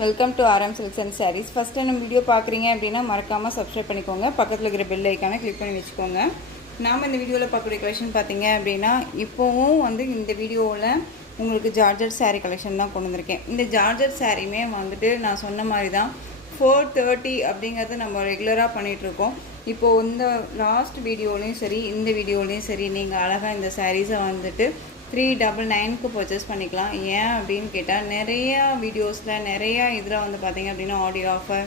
Welcome to RM Silks and Sarees. First time video பார்க்குறீங்க அப்படின்னா மறக்காமல் சப்ஸ்கிரைப் பண்ணிக்கோங்க. பக்கத்தில் இருக்கிற பெல் ஐக்கானை கிளிக் பண்ணி வச்சுக்கோங்க. நாம் இந்த வீடியோவில் பார்க்கக்கூடிய கலெக்ஷன் பார்த்தீங்க அப்படின்னா இப்போவும் இந்த வீடியோவில் உங்களுக்கு ஜார்ஜெட் சாரீ கலெக்ஷன் தான் கொண்டு வந்திருக்கேன். இந்த ஜார்ஜெட் சாரீமே நான் சொன்ன மாதிரி தான் 430 அப்படிங்கிறது நம்ம ரெகுலராக பண்ணிகிட்ருக்கோம். இப்போது இந்த லாஸ்ட் வீடியோலையும் சரி இந்த வீடியோலையும் சரி நீங்கள் அழகாக இந்த சாரீஸை 399க்கு பர்ச்சேஸ் பண்ணிக்கலாம். ஏன் அப்படின்னு கேட்டால் நிறையா வீடியோஸில் நிறையா இதில் பார்த்தீங்க அப்படின்னா ஆடியோ ஆஃபர்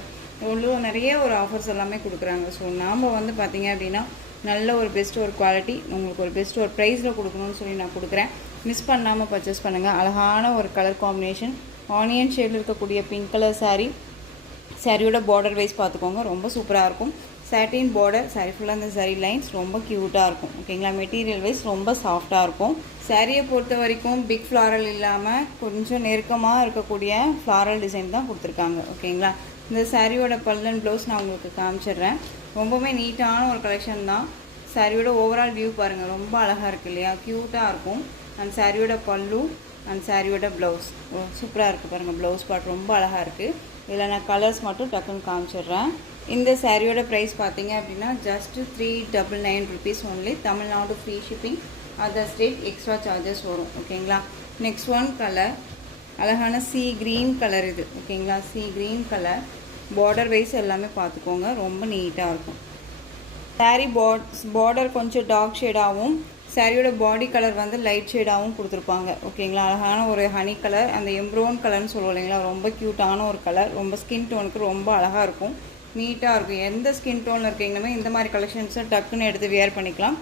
நிறைய ஒரு ஆஃபர்ஸ் எல்லாமே கொடுக்குறாங்க. ஸோ நாம் பார்த்தீங்க அப்படின்னா நல்ல ஒரு பெஸ்ட் ஒரு குவாலிட்டி உங்களுக்கு ஒரு பெஸ்ட் ஒரு ப்ரைஸில் கொடுக்கணும்னு சொல்லி நான் கொடுக்குறேன். மிஸ் பண்ணாமல் பர்ச்சேஸ் பண்ணுங்கள். அழகான ஒரு கலர் காம்பினேஷன் ஆனியன் ஷேடில் இருக்கக்கூடிய பிங்க் கலர் சாரியோட பார்டர் வைஸ் பார்த்துக்கோங்க, ரொம்ப சூப்பராக இருக்கும். சாட்டின் பார்டர் சாரி ஃபுல்லாக அந்த சாரி லைன்ஸ் ரொம்ப க்யூட்டாக இருக்கும். ஓகேங்களா, மெட்டீரியல் வைஸ் ரொம்ப சாஃப்டாக இருக்கும். சாரியை பொறுத்த வரைக்கும் பிக் ஃப்ளாரல் இல்லாமல் கொஞ்சம் நெருக்கமாக இருக்கக்கூடிய ஃப்ளாரல் டிசைன் தான் கொடுத்துருக்காங்க. ஓகேங்களா, இந்த சாரியோட பல்லன் ப்ளவுஸ் நான் உங்களுக்கு காமிச்சிடுறேன். ரொம்பவே நீட்டான ஒரு கலெக்ஷன் தான். சாரியோட ஓவரால் வியூ பாருங்கள், ரொம்ப அழகாக இருக்குது இல்லையா, க்யூட்டாக இருக்கும். அந்த சாரியோட பல்லு அண்ட் சாரியோட ப்ளவுஸ் சூப்பராக இருக்குது பாருங்கள். ப்ளவுஸ் பார்ட் ரொம்ப அழகாக இருக்குது. இதில் நான் கலர்ஸ் மட்டும் டக்குன்னு காமிச்சிடுறேன். இந்த சாரியோட ப்ரைஸ் பார்த்தீங்க அப்படின்னா just 399 rupees only. Tamil Nadu free shipping, other state extra charges வரும். ஓகேங்களா, நெக்ஸ்ட் ஒன் கலர் அழகான சி க்ரீன் கலர் இது. ஓகேங்களா, sea green colour border wise எல்லாமே பார்த்துக்கோங்க, ரொம்ப நீட்டாக இருக்கும். சாரீ பார்டர் கொஞ்சம் டார்க் ஷேடாகவும் சாரியோட பாடி கலர் லைட் ஷேடாகவும் கொடுத்துருப்பாங்க. ஓகேங்களா, அழகான ஒரு ஹனி கலர், அந்த எம்ப்ரோன் கலர்னு சொல்லுவோம் இல்லைங்களா, ரொம்ப க்யூட்டான ஒரு கலர், ரொம்ப ஸ்கின் டோனுக்கு ரொம்ப அழகாக இருக்கும், நீட்டாக இருக்கும். எந்த ஸ்கின் டோனில் இருக்கீங்கன்னு இந்த மாதிரி கலெக்ஷன்ஸை டக்குன்னு எடுத்து வியர் பண்ணிக்கலாம்.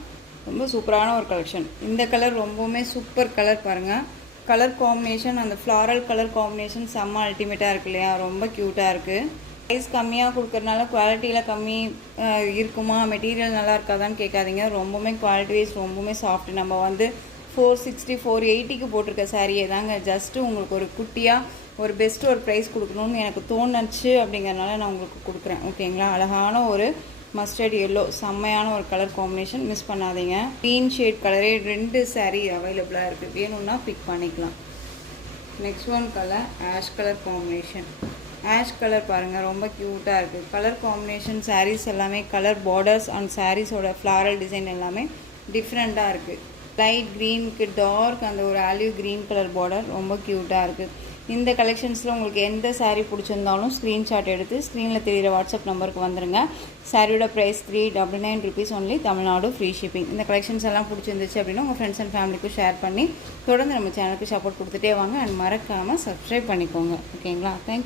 ரொம்ப சூப்பரான ஒரு கலெக்ஷன். இந்த கலர் ரொம்பவுமே சூப்பர் கலர் பாருங்கள். கலர் காம்பினேஷன் அந்த ஃப்ளாரல் கலர் காம்பினேஷன் செம்ம அல்டிமேட்டாக இருக்கு இல்லையா, ரொம்ப க்யூட்டாக இருக்குது. ப்ரைஸ் கம்மியாக கொடுக்குறதுனால குவாலிட்டியில் கம்மி இருக்குமா, மெட்டீரியல் நல்லா இருக்காதான்னு கேட்காதீங்க. ரொம்பவுமே குவாலிட்டி வைஸ் ரொம்பவுமே சாஃப்ட். நம்ம 460 480க்கு போட்டிருக்க சாரியே தாங்க ஜஸ்ட்டு உங்களுக்கு ஒரு குட்டியாக ஒரு பெஸ்ட்டு ஒரு ப்ரைஸ் கொடுக்கணும்னு எனக்கு தோணுச்சு. அப்படிங்கிறதுனால நான் உங்களுக்கு கொடுக்குறேன். ஓகேங்களா, அழகான ஒரு மஸ்டர்ட் எல்லோ செம்மையான ஒரு கலர் காம்பினேஷன், மிஸ் பண்ணாதீங்க. க்ரீன் ஷேட் கலரே 2 சாரீ அவைலபிளாக இருக்குது, வேணும்னா பிக் பண்ணிக்கலாம். Next one colour ash colour combination. Ash colour பாருங்கள், ரொம்ப க்யூட்டாக இருக்குது. கலர் காம்பினேஷன் சாரீஸ் எல்லாமே கலர் பார்டர்ஸ் அண்ட் சாரீஸோட ஃப்ளாரல் டிசைன் எல்லாமே டிஃப்ரெண்ட்டாக இருக்குது. லைட் க்ரீனுக்கு டார்க் அந்த ஒரு ஆலிவ் க்ரீன் கலர் பார்டர் ரொம்ப க்யூட்டாக இருக்குது. இந்த கலெக்ஷன்ஸில் உங்களுக்கு எந்த சாரீ பிடிச்சிருந்தாலும் ஸ்க்ரீன்ஷாட் எடுத்து ஸ்க்ரீனில் தெரிகிற வாட்ஸ்அப் நம்பருக்கு வந்துடுங்க. சாரியோட price 399 rupees only. Tamil Nadu free shipping. இந்த கலெக்ஷன்ஸ் எல்லாம் பிடிச்சிருந்துச்சு அப்படின்னா உங்கள் ஃப்ரெண்ட்ஸ் அண்ட் ஃபேமிலிக்கும் ஷேர் பண்ணி தொடர்ந்து நம்ம சேனலுக்கு சப்போர்ட் கொடுத்துட்டே வாங்க. அண்ட் மறக்காமல் சப்ஸ்கிரைப் பண்ணிக்கோங்க. ஓகேங்களா, தேங்க்யூ.